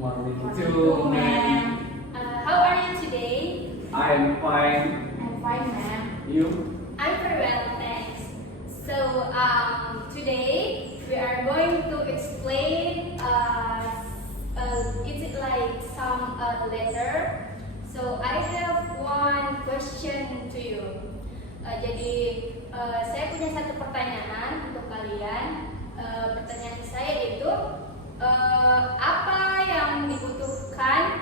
Morning Hello, to ma'am. How are you today? I'm fine. I'm fine, ma'am. You? I'm very well, thanks. So, today we are going to explain. Is it like some letter? So, I have one question to you. Saya punya satu pertanyaan untuk kalian. Pertanyaan saya itu, apa yang dibutuhkan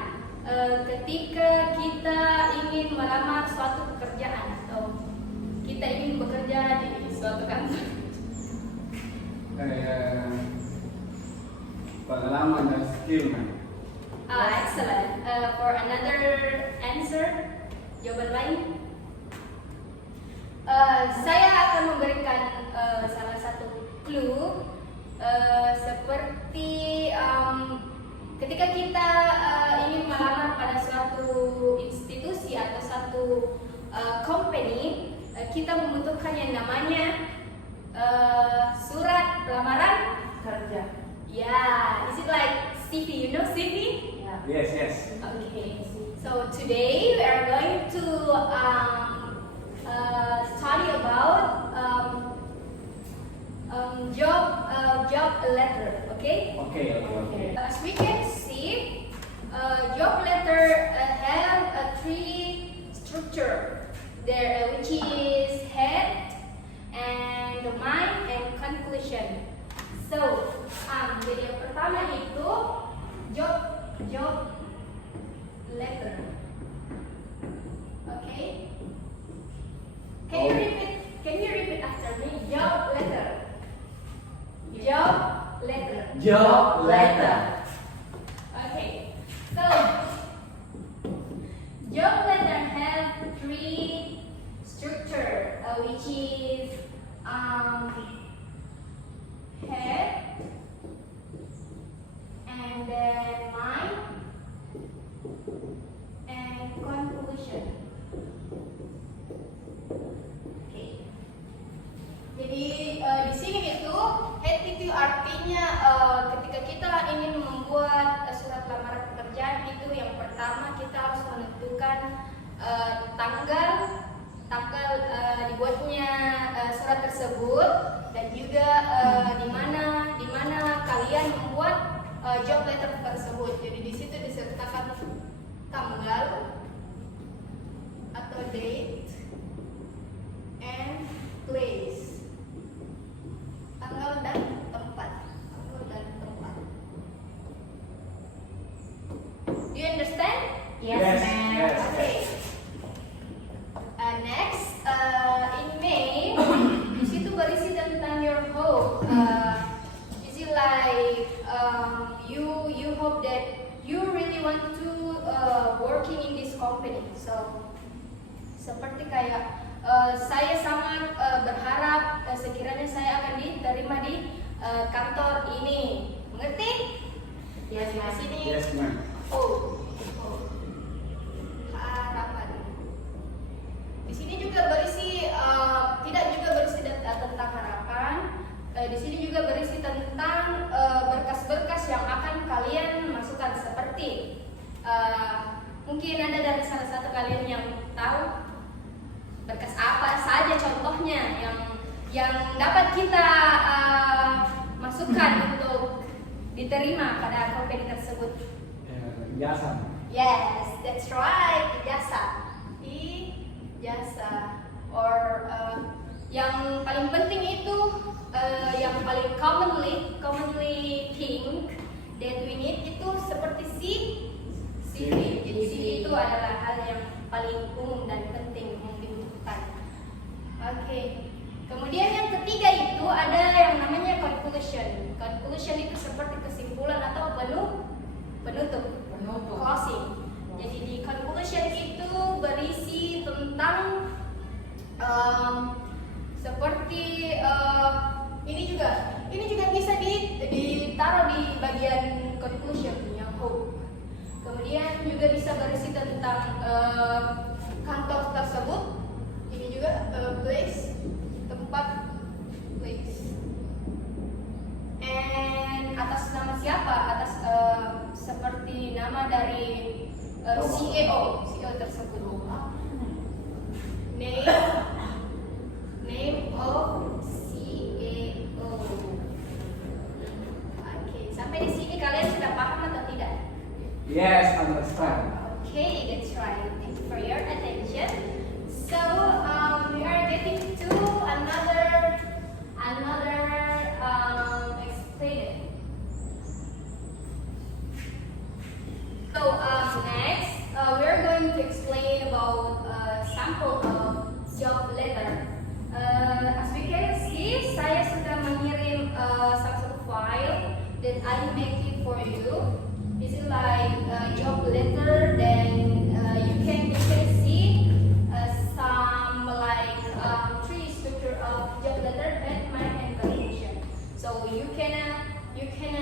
ketika kita ingin melamar suatu pekerjaan atau kita ingin bekerja di suatu kantor? Pengalaman dan skill, man. Excellent. For another answer, jawaban lain, saya akan memberikan salah satu clue. Seperti ketika kita ingin melamar pada suatu institusi atau suatu company, kita membutuhkan yang namanya surat lamaran kerja. Yeah, is it like CV? You know CV? Ya. Yes. Okay. So today we are going to study about job letter. Okay. Okay. As we can see, job letter have three structure there, which is head and mind and conclusion. So, jadi yang pertama itu job letter. Okay. Can you repeat after me? Job letter. Job letter. Okay. So, job letter have three structure, which is head, and then mind, and conclusion. Okay. Jadi di sini itu head itu artinya ketika kita ingin membuat surat lamaran pekerjaan itu yang pertama kita harus menentukan tanggal dibuatnya surat tersebut dan juga di mana kalian membuat job letter tersebut. Jadi di situ disertakan tanggal atau date and place. Tanggal dan tempat. Do you understand? Yes, Yes, ma'am. yes. Okay. Next, in May, di situ berisi tentang your hope. Is it like you hope that you really want to working in this company? So, seperti kayak saya sangat berharap sekiranya saya akan diterima di kantor ini. Mengerti? Yes, Di ma'am. sini. Yes, man. Harapan. Di sini juga berisi tidak juga berisi tentang harapan. Di sini juga berisi tentang berkas-berkas yang akan kalian masukkan seperti mungkin ada dari salah satu kalian yang tahu berkas apa saja contohnya yang dapat kita masukkan untuk diterima pada company tersebut. Jasa. Yes, that's right. Ijazah. Or yang paling penting itu yang paling commonly think that we need itu seperti CV. Jadi CV itu adalah hal yang paling umum dan penting yang dibutuhkan. Oke. Kemudian yang ketiga itu ada yang namanya conclusion. Conclusion itu seperti kesimpulan atau penutup. Closing. Jadi di conclusion itu berisi tentang seperti ini juga bisa ditaruh di bagian conclusion yang hope. Kemudian juga bisa berisi tentang kantor tersebut. Ini juga place, tempat, place. And atas nama siapa? Atas seperti nama dari CEO tersebut. Name of CEO. Oke, sampai di sini kalian sudah paham atau tidak? Yes, understand. Okay, that's right. Thank you for your attention. So we are getting to another explainer. So next we are going to explain about sample of job letter. As we can see, saya sudah mengirim salah satu file that I make it for you. This is like job letter. Then you can see some like three structure of job letter, head, mind, and conclusion. So you can make it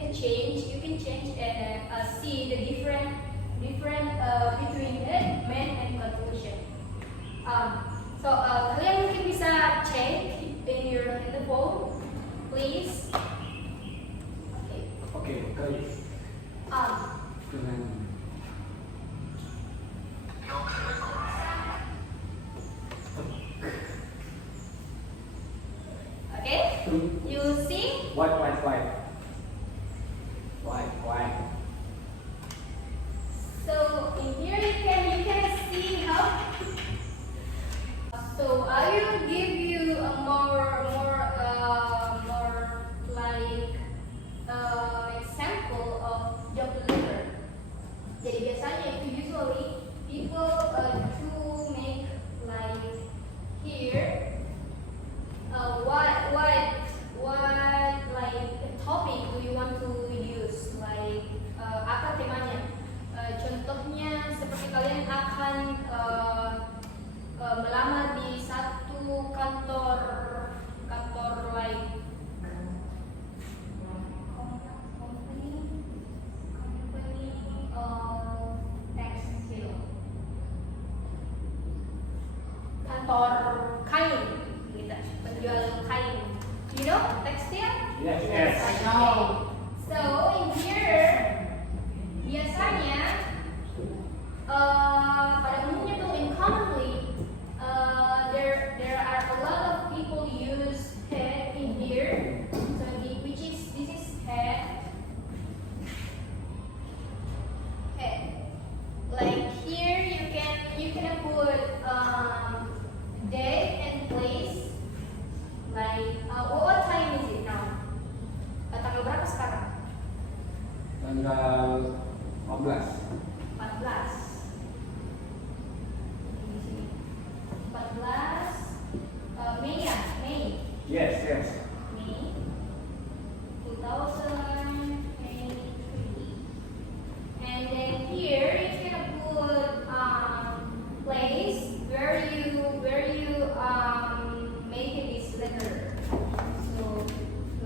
a change. You can change and see the different between head, mind, and conclusion. So kalian mungkin bisa check in your handphone, please. Okay, guys. Okay, you see? White. So in here you can see how. So I will give you a more like example of job letter. Jadi biasanya itu usually people to make like here what like topic do you want to use, like apa temanya. Contohnya seperti kalian akan melamar di satu kantor like company tekstil, kantor kain gitu, penjual kain, you know, tekstil. Yes. I know. So in here biasanya pada umumnya tuh in commonly there are a lot of people use head in here. So this is head. Like here you can put date and place. Like what time is it now? Tanggal berapa sekarang? Tanggal 14. 14. 14 Mei ya? Mei. Yes. Mei 2023. And then here you can put place where you make this letter. So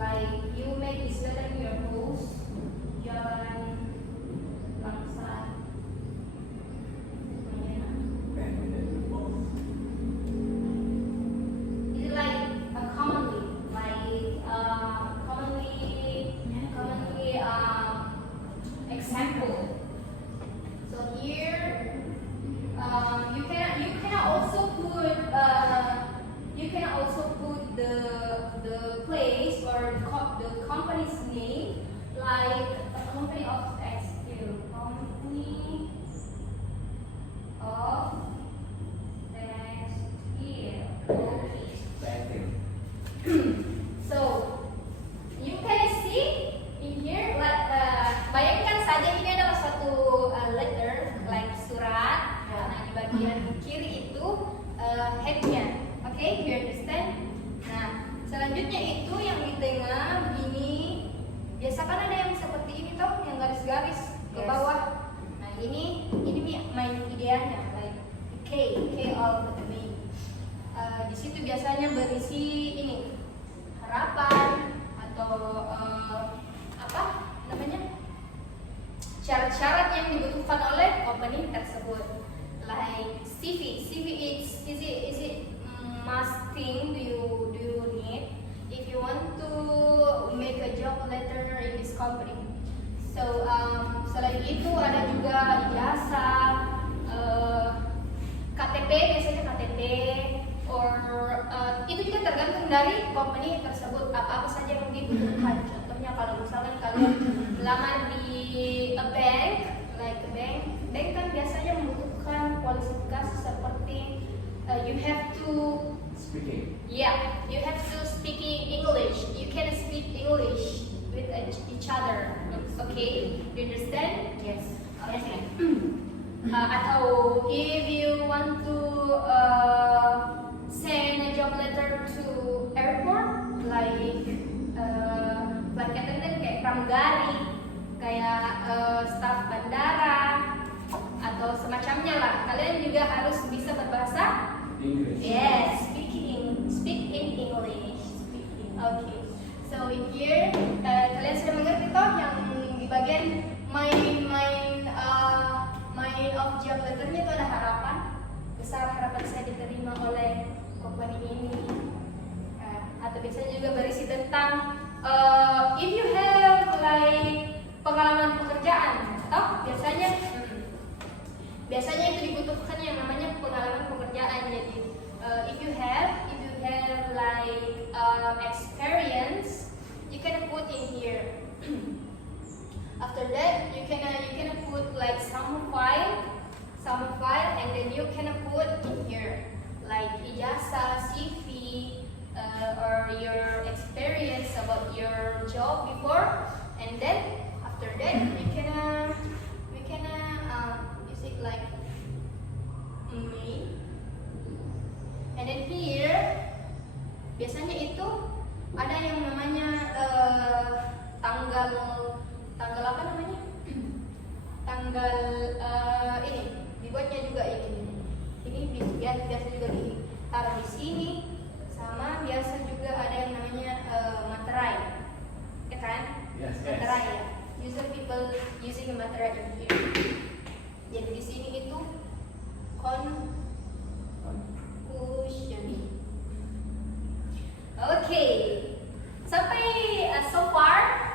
like you make this letter in your house, Jalan Langsat. It's like a commonly example. So here you can also put the place or the company's name, like a company of textile, company of textile. Okay. So you can see in here, bayangkan saja ini adalah suatu letter like surat. Nah di bagian kiri itu headnya, oke, you understand? Nah selanjutnya itu yang di tengah begini, biasa kan ada yang seperti ini toh, yang garis-garis ke bawah. Nah ini main ideanya, like K of the main. Di situ biasanya berisi ini harapan atau apa namanya, syarat-syarat yang dibutuhkan oleh company tersebut. Like CV is it must thing do you need if you want to make a job letter in this company. So selain itu ada juga ijazah, KTP, biasanya KTP, or itu juga tergantung dari company tersebut apa saja yang dibutuhkan. Contohnya kalau misalkan kalian melamar di a bank, like a bank kan biasanya membutuhkan kualifikasi seperti you have to Speaking. you have to speaking English. You can speak English with each other. Okay, you understand? Yes. Okay. Atau if you want to send a job letter to airport, like flight attendant kayak pramugari, kayak staff bandara atau semacamnya lah. Kalian juga harus bisa berbahasa English. Yes, speak in English. Okay. So in here, kalian sudah mengerti toh yang di bagian main of job letternya itu ada harapan besar, harapan saya diterima oleh company ini. Atau biasanya juga berisi tentang if you have like pengalaman pekerjaan, toh biasanya itu dibutuhkan yang namanya pengalaman pekerjaan. Jadi if you have like experience, you can put in here. After that, you can put like some file, and then you can put in here like ijazah, CV, or your experience about your job before, and then after that we can use it like me. And then here biasanya itu ada yang namanya tanggal apa namanya? Tanggal ini dibuatnya juga ini biasa juga ditaruh di sini, sama biasa juga ada yang namanya materai, ya kan? Yes. Materai ya. Usually people using a materai in here. Jadi di sini itu conclusion. Okay. Sampai so far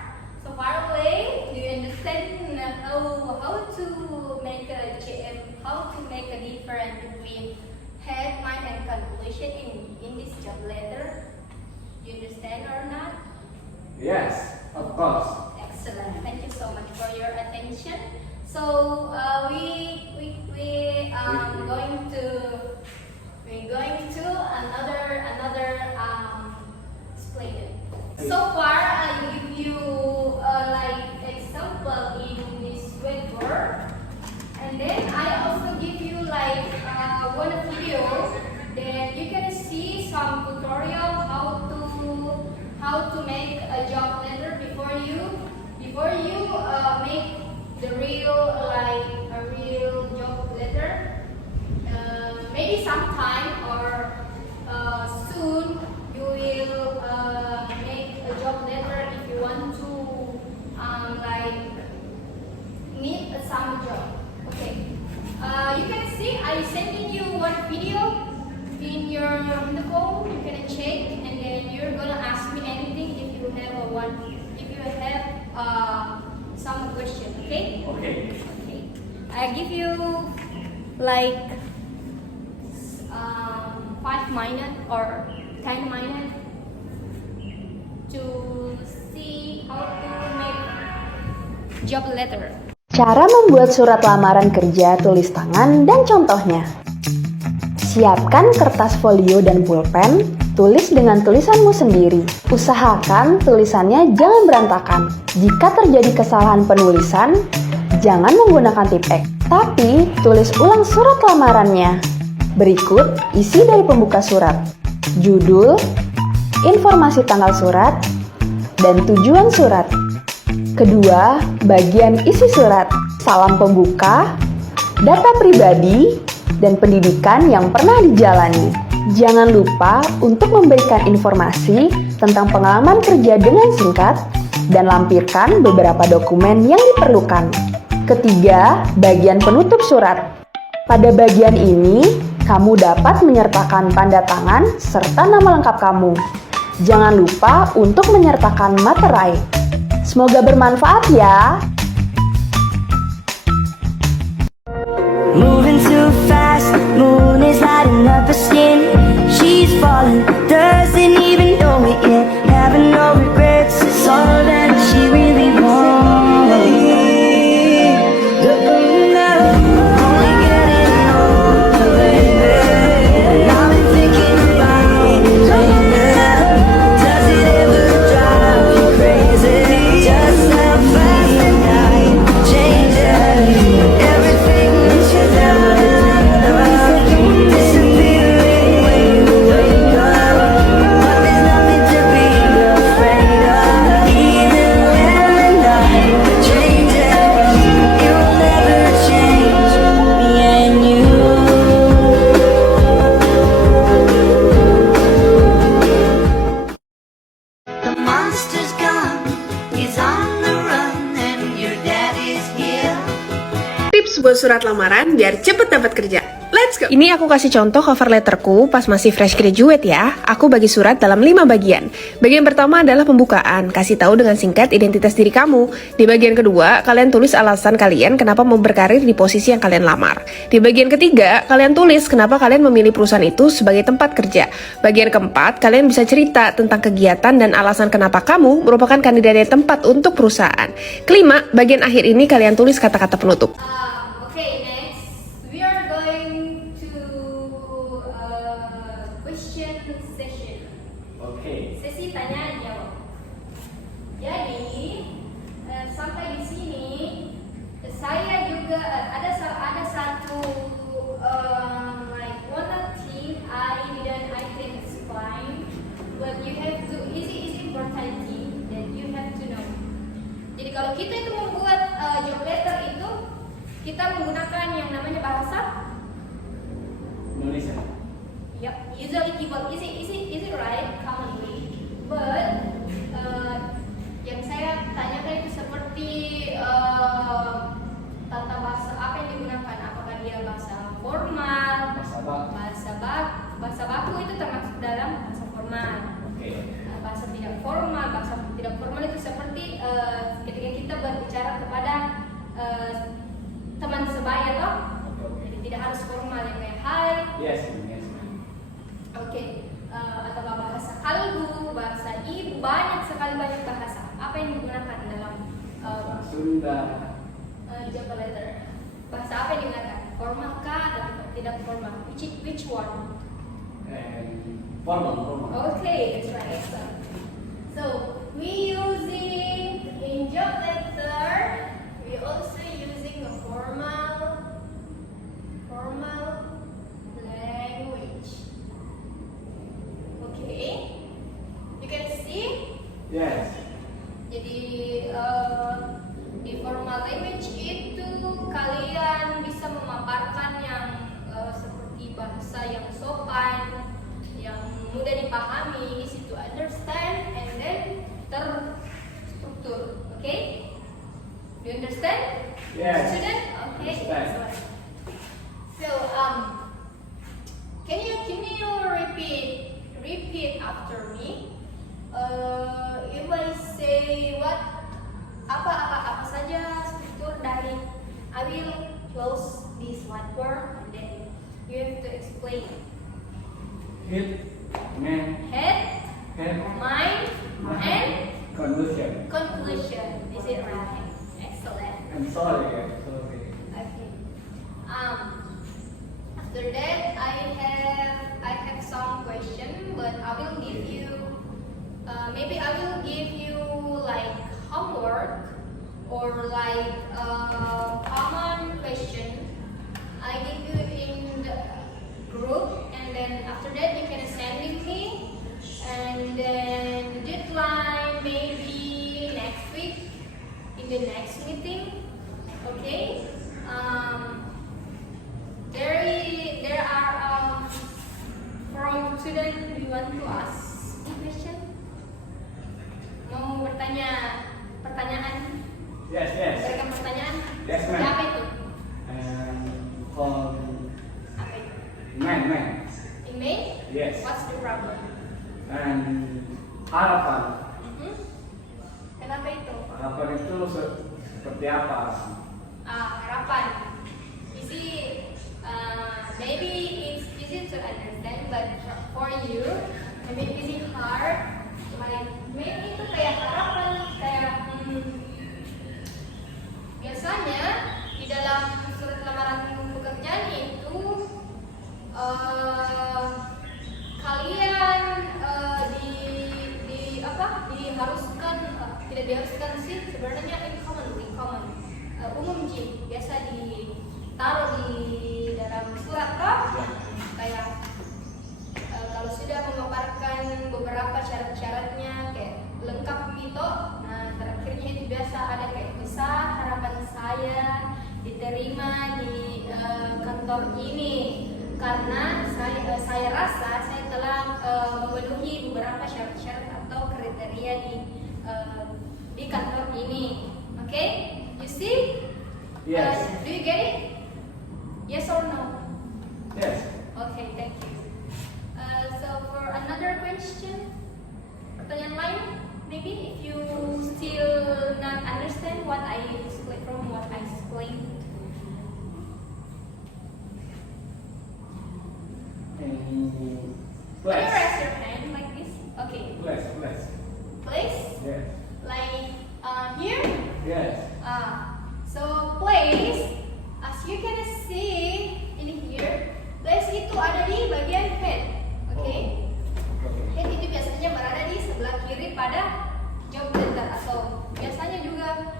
away, do you understand how to make a difference between head, mind, and conclusion in this job letter? Do you understand or not? Yes, of course. Excellent. Thank you so much for your attention. So we're going to another explain it. So far, I give you like example in this whiteboard, and then I also give you like one video that you can see some tutorial how to make a job letter before you make the real job letter. Maybe sometime or soon you will make a job letter if you want to need some job. Okay. You can see I sending you one video in the phone. You can check, and then you're gonna ask me anything if you have some question. Okay. Okay. I give you like 5 minutes or 10 minutes to see how to make job letter. Cara membuat surat lamaran kerja tulis tangan dan contohnya. Siapkan kertas folio dan pulpen, tulis dengan tulisanmu sendiri. Usahakan tulisannya jangan berantakan. Jika terjadi kesalahan penulisan, jangan menggunakan tipek, tapi tulis ulang surat lamarannya. Berikut isi dari pembuka surat: judul, informasi tanggal surat, dan tujuan surat. Kedua, bagian isi surat: salam pembuka, data pribadi, dan pendidikan yang pernah dijalani. Jangan lupa untuk memberikan informasi tentang pengalaman kerja dengan singkat dan lampirkan beberapa dokumen yang diperlukan. Ketiga, bagian penutup surat. Pada bagian ini, kamu dapat menyertakan tanda tangan serta nama lengkap kamu. Jangan lupa untuk menyertakan materai. Semoga bermanfaat ya. moving too fast. Moon is lighting up her skin. She's falling, doesn't even know it yet. Having no regrets, it's all that she really wants. Only getting older, baby. And I've been thinking about it lately. Does it ever drive you crazy? Just how fast the night changes. Everything that you done disappearing when you wake up. But there's nothing to be afraid of. Even when the night changes, it will never change me and you. The monster's gone, he's on the run, and your daddy's here. Tips buat surat lamaran biar cepet dapat kerja. Let's go! Ini aku kasih contoh cover letterku pas masih fresh graduate ya. Aku bagi surat dalam 5 bagian. Bagian pertama adalah pembukaan, kasih tahu dengan singkat identitas diri kamu. Di bagian kedua, kalian tulis alasan kalian kenapa mau berkarir di posisi yang kalian lamar. Di bagian ketiga, kalian tulis kenapa kalian memilih perusahaan itu sebagai tempat kerja. Bagian keempat, kalian bisa cerita tentang kegiatan dan alasan kenapa kamu merupakan kandidat yang tempat untuk perusahaan. Kelima, bagian akhir ini kalian tulis kata-kata penutup. Okay, next we are going to question session. Okay. Sesi tanya jawab. Jadi sampai di sini saya juga ada satu like one thing I can explain, but you have to is important thing that you have to know. Jadi kalau kita itu membuat job letter itu kita menggunakan yang namanya bahasa Indonesia. Yep, usually people is it right commonly, but yang saya tanyakan itu seperti tata bahasa apa yang digunakan, apakah dia bahasa formal, bahasa baku itu termasuk dalam bahasa formal. Okay. Bahasa tidak formal itu seperti ketika kita berbicara kepada teman sebaya toh. Jadi tidak harus formal yang kayak hai. Yes, yes, ma'am. Oke, atau bahasa kalbu, bahasa ibu, banyak bahasa. Apa yang digunakan dalam Sunda. job letter? Bahasa apa yang digunakan? Formal kah atau tidak formal? Which one? And formal. Okay, that's right. So we using in job letter, we also using a formal language. Okay, you can see. Yes. Jadi di formal language itu kalian bisa memaparkan yang seperti bahasa yang sopan, yang mudah dipahami, easy to understand, and then terstruktur. Okay? Do you understand? Yes. Student? Okay. Understand. So can you repeat after me? If I say apa saja struktur dari, I will close this whiteboard and then you have to explain. Head, man, Head, mind, and conclusion. Is it right? Excellent. I'm sorry. Okay. After that, I have some question, but I will give you. Maybe I will give you like homework or like common question. I give you in the group, and then after that you can send it me, and then the deadline maybe next week in the next meeting. Okay. There are from student. Do you want to ask a question? Mau bertanya pertanyaan? Yes. Berikan pertanyaan? Yes, ma'am. Apa itu? Call Apa itu? man. Email? Yes. What's the problem? And harapan. Kenapa itu? Harapan itu seperti apa? Harapan. Isi you. Maybe is it hard? Like maybe itu kayak harapan, kayak biasanya di dalam surat lamaran pekerjaan itu kalian diharuskan tidak diharuskan sih sebenarnya common umum sih biasa ditaruh di dalam surat toh kayak kalau sudah memaparkan beberapa syarat-syaratnya kayak lengkap gitu, nah terakhirnya itu biasa ada kayak besar harapan saya diterima di kantor ini karena saya rasa saya telah memenuhi beberapa syarat-syarat atau kriteria di kantor ini. Okay, you see? Yes. Do you get it? Yes or no? Yes. Okay, thank you. So for another question, pertanyaan lain, maybe if you still not understand what I explained. Can you Place. raise your hand like this? Okay. Place. Place, Yes. like here. Yes. So place, as you can see in here, place itu ada di bagian head. Okay. Okay. Head itu biasanya berada di sebelah kiri pada job letter atau biasanya juga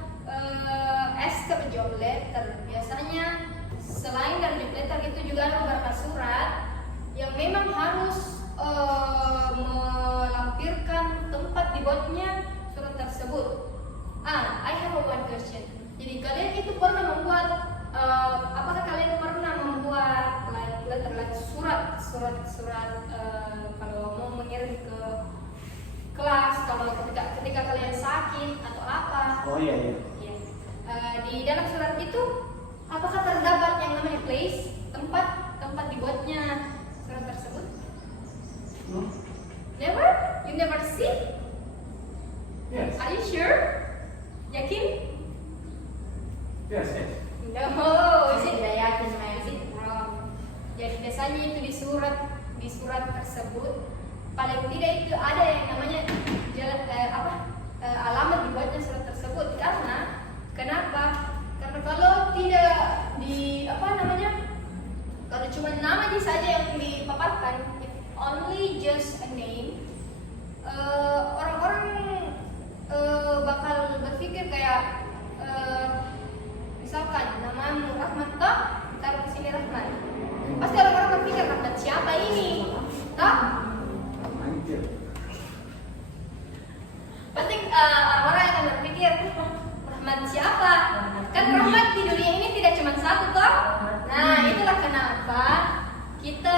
as job letter. Biasanya selain dari job letter itu juga ada beberapa surat yang memang harus melampirkan tempat dibuatnya surat tersebut. I have one question. Jadi kalian itu pernah membuat apakah kalian pernah membuat surat kalau mau mengirim ke kelas, kalau ketika kalian sakit atau apa? Oh iya. Ya. Di dalam surat itu apakah terdapat yang namanya place, tempat dibuatnya surat tersebut? No? Never? You never see? Yes. Are you sure? Yakin? Yes. No, is it wrong? Jadi biasanya itu di surat tersebut paling tidak itu ada yang namanya alamat dibuatnya surat tersebut. Kenapa? Karena kalau tidak kalau cuma nama saja yang dipaparkan, if only just a name, orang-orang bakal berpikir kayak misalkan namamu Rahmat toh, taruh di sini Rahmat. Pasti orang-orang berpikir Rahmat siapa ini? Toh? Anjir. Pasti orang-orang akan berpikir Rahmat siapa? Kan Rahmat di dunia ini tidak cuma satu toh. Nah itulah kenapa kita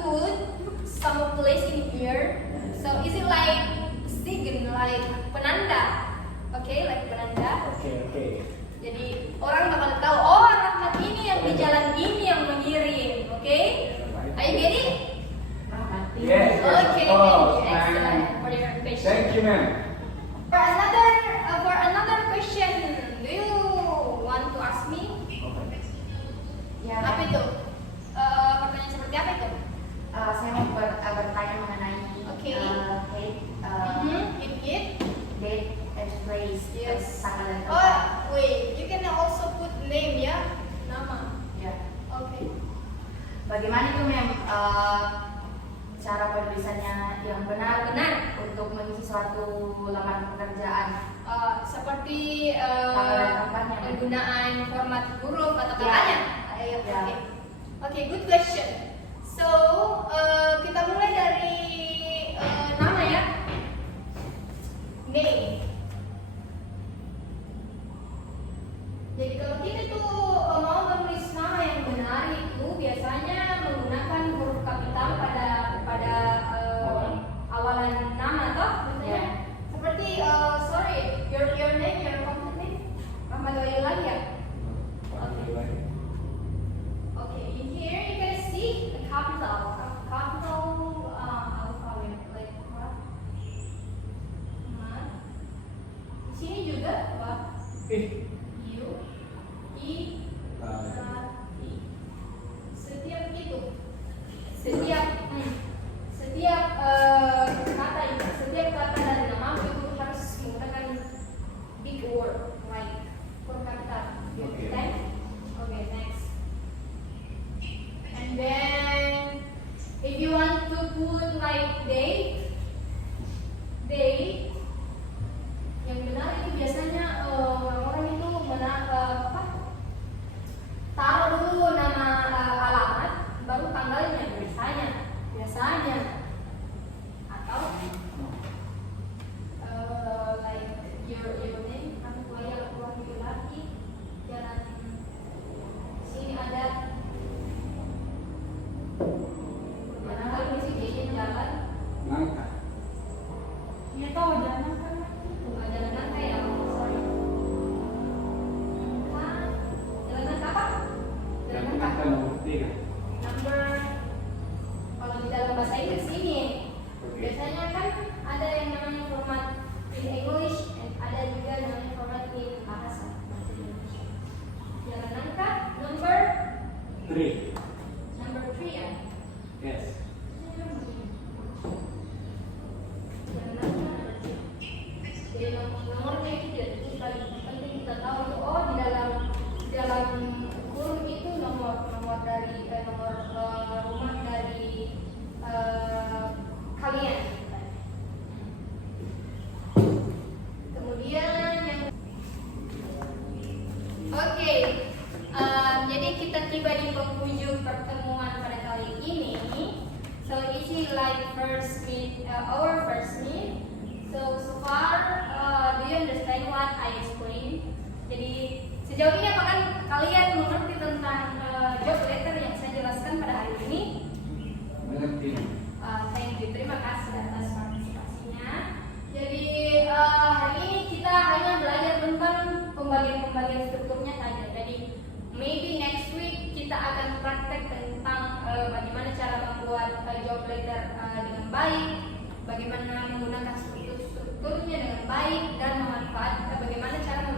put some place in here. So is it like sign, like penanda? Okay, like penanda. Okay. Jadi orang bakal tahu, oh Rahmat ini yang di jalan ini yang mengirim. Okay? Are you get it? Yes. Okay, Oh, thank you. man. Excellent for your question. Thank you, ma'am. For another question, do you want to ask me? Ya, Apa itu? Pertanyaan seperti apa itu? saya mau bertanya mengenai Oke. date, It. date and place, Yes. tanggal dan tempat. Oh, wait. You can also put name ya, nama. Ya. Okay. Bagaimana itu cara penulisannya yang benar untuk mengisi suatu lamaran pekerjaan? Seperti Tanggal dan tempatnya. penggunaan format huruf atau Ya. katanya. Ya. Oke, good question. So kita mulai dari nama ya, name. Jadi kalau kita tuh mau menulis nama yang benar itu biasanya menggunakan huruf kapital pada awalan nama toh, misalnya seperti your name, your complete name, Rahmat Wahyu lagi ya. Okay, in here you can see the capital alphabet like what? Di sini juga apa? U, I, I. Setiap 3. Number, kalau di dalam bahasa Inggris ini, biasanya kan ada yang namanya format in English, dan ada juga namanya format in bahasa Indonesia. Jalan nangka, number 3. 3 ya. Yes. Jalan nangka number 3. Jadi nomornya itu jadi paling penting kita tahu itu, oh di dalam kurung itu nomor dari rumah dari kalian. Kemudian yang oke, jadi kita tiba di penghujung pertemuan pada kali ini. So this is like our first meet. So far, do you understand what I explained? Jadi sejauh ini apakah kalian mengerti tentang job letter yang saya jelaskan pada hari ini? Mengerti. Thank you, terima kasih atas partisipasinya. Jadi hari ini kita hanya belajar tentang pembagian strukturnya saja. Jadi maybe next week kita akan praktek tentang bagaimana cara membuat job letter dengan baik, bagaimana menggunakan strukturnya dengan baik, dan bagaimana cara